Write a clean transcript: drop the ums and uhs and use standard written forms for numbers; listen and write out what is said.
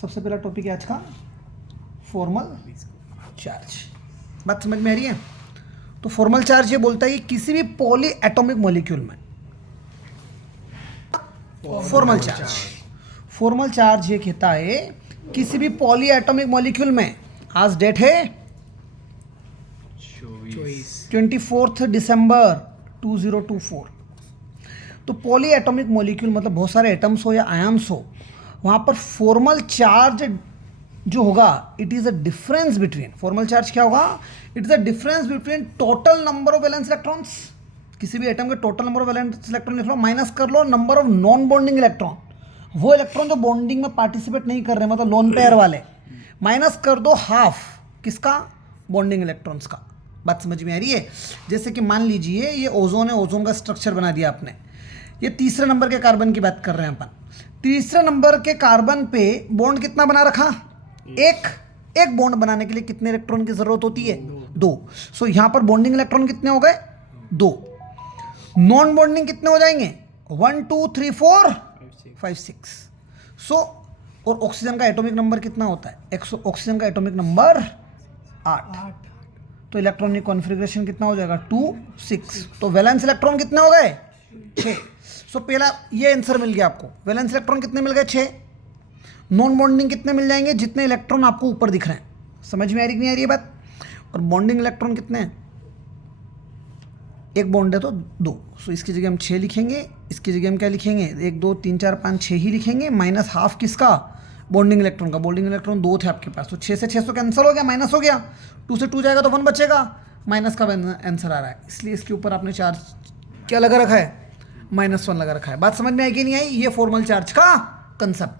सबसे पहला टॉपिक है आज का फॉर्मल चार्ज। बात समझ में आ रही है? तो फॉर्मल चार्ज ये बोलता है कि किसी भी पॉली एटॉमिक मॉलिक्यूल में फॉर्मल चार्ज ये कहता है किसी भी पॉली एटॉमिक मॉलिक्यूल में, आज डेट है 24 दिसंबर 2024। तो पॉली एटॉमिक मॉलिक्यूल मतलब बहुत सारे एटम्स हो या आयन्स हो, वहाँ पर फॉर्मल चार्ज जो होगा it is a difference between, formal charge क्या होगा? It is a difference between total number of valence electrons, किसी भी एटम के total number of valence electron लिख लो, माइनस कर लो number of non bonding electron, वो इलेक्ट्रॉन जो बॉन्डिंग में पार्टिसिपेट नहीं कर रहे मतलब लोन पेयर वाले, माइनस कर दो हाफ किसका? बॉन्डिंग इलेक्ट्रॉन्स का। बात समझ में आ रही है? जैसे कि मान लीजिए ये ओजोन है, ओजोन का स्ट्रक्चर बना दिया आपने, ये तीसरे नंबर के कार्बन की बात कर रहे हैं अपन। तीसरे नंबर के कार्बन पे बॉन्ड कितना बना रखा? एक बॉन्ड बनाने के लिए कितने इलेक्ट्रॉन की जरूरत होती है? दो। सो यहां पर बॉन्डिंग इलेक्ट्रॉन कितने हो गए? दो। नॉन बॉन्डिंग कितने हो जाएंगे? 1 2 3 4 5 6। सो और ऑक्सीजन का एटॉमिक नंबर कितना होता है? ऑक्सीजन का एटॉमिक नंबर 8। तो इलेक्ट्रॉनिक कॉन्फ़िगरेशन कितना हो जाएगा? 2 6। तो वैलेंस इलेक्ट्रॉन कितने हो गए? 6। सो पहला ये आंसर मिल गया आपको। वैलेंस इलेक्ट्रॉन कितने मिल गए? 6। नॉन बॉन्डिंग कितने मिल जाएंगे? जितने इलेक्ट्रॉन आपको ऊपर दिख रहे हैं। समझ में आ रही कि नहीं आ रही है बात? और बॉन्डिंग इलेक्ट्रॉन कितने हैं? एक बॉन्ड है तो 2। सो इसकी जगह हम 6 लिखेंगे, इसकी जगह हम क्या लिखेंगे? 1 2 3 4 5 6 ही लिखेंगे, माइनस हाफ किसका? बॉन्डिंग इलेक्ट्रॉन का। बॉन्डिंग इलेक्ट्रॉन 2 थे आपके पास, तो 6 से 600 कैंसिल हो गया, माइनस हो गया, 2 से 2 जाएगा तो 1 बचेगा, माइनस का आंसर आ रहा है, इसलिए इसके ऊपर आपने चार्ज क्या लगा रखा है? -1 लगा रखा है। बात समझ में आई कि नहीं आई? ये फॉर्मल चार्ज का कंसेप्ट है।